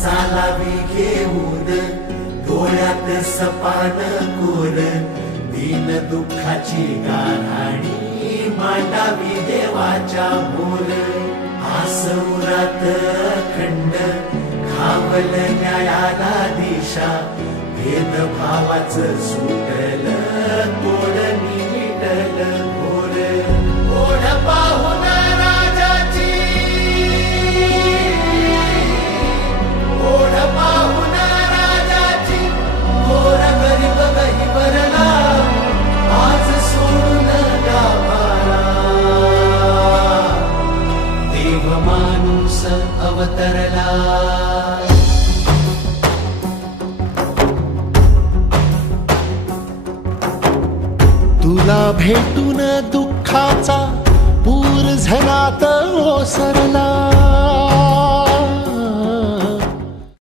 चालावी घेऊन डोळ्यात सपान कोर. दिन दुःखाची गाराणी मांडावी देवाच्या मोर. आसुरात खंड खावल न्यायाला दिशा. भेदभावाचं सुटल माणूस अवतरला। तुला भेटून दुःखाचा पूर झनात हो ओसरला